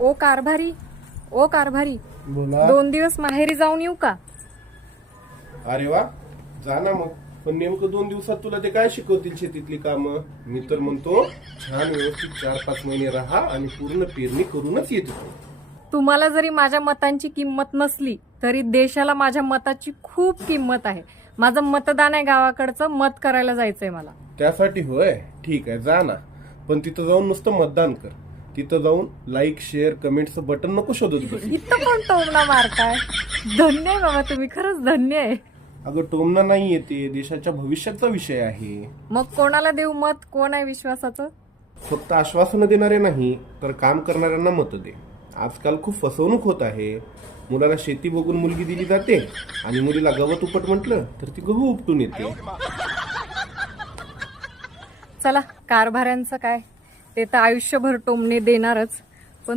ओ कारभारी, ओ कारभारी, बोला. 2 दिवस माहेरी जाऊन येऊ का? अरे वा, जा ना मग. पण नेमकं 2 दिवसात तुला ते काय शिकवतील शेतीतली कामं? मी तर म्हणतो छान व्यवस्थित 4-5 महिने राहा आणि पूर्ण पेरणी करूनच येतो. तुम्हाला जरी माझ्या मतांची किंमत नसली तरी देशाला माझ्या मताची खूप किंमत आहे. माझं मतदान आहे, गावाकडचं मत करायला जायचंय मला. त्यासाठी होय, ठीक आहे, जा ना. पण तिथं जाऊन नुसतं मतदान कर. तिथं जाऊन लाईक, शेअर, कमेंटचं बटन नको शोधत बस. इथं कोण टोमणा मारताय? धन्य आहे बाबा, तुम्ही खरंच धन्य आहे. अगं, टोमना नाही येते, देशाच्या भविष्याचा विषय आहे. मग कोणाला देऊ मत? कोण आहे विश्वासाचं? फक्त आश्वासनं देणारे नाही तर काम करणाऱ्यांना मत दे. आजकाल खूप फसवणूक होत आहे. मुलाला शेती बघून मुलगी दिली जाते आणि मुलीला गवत उपट म्हटलं तर ती गहू उपटून येते. चला, कारभाऱ्यांचं काय, ते तर आयुष्यभर टोमणे देणारच.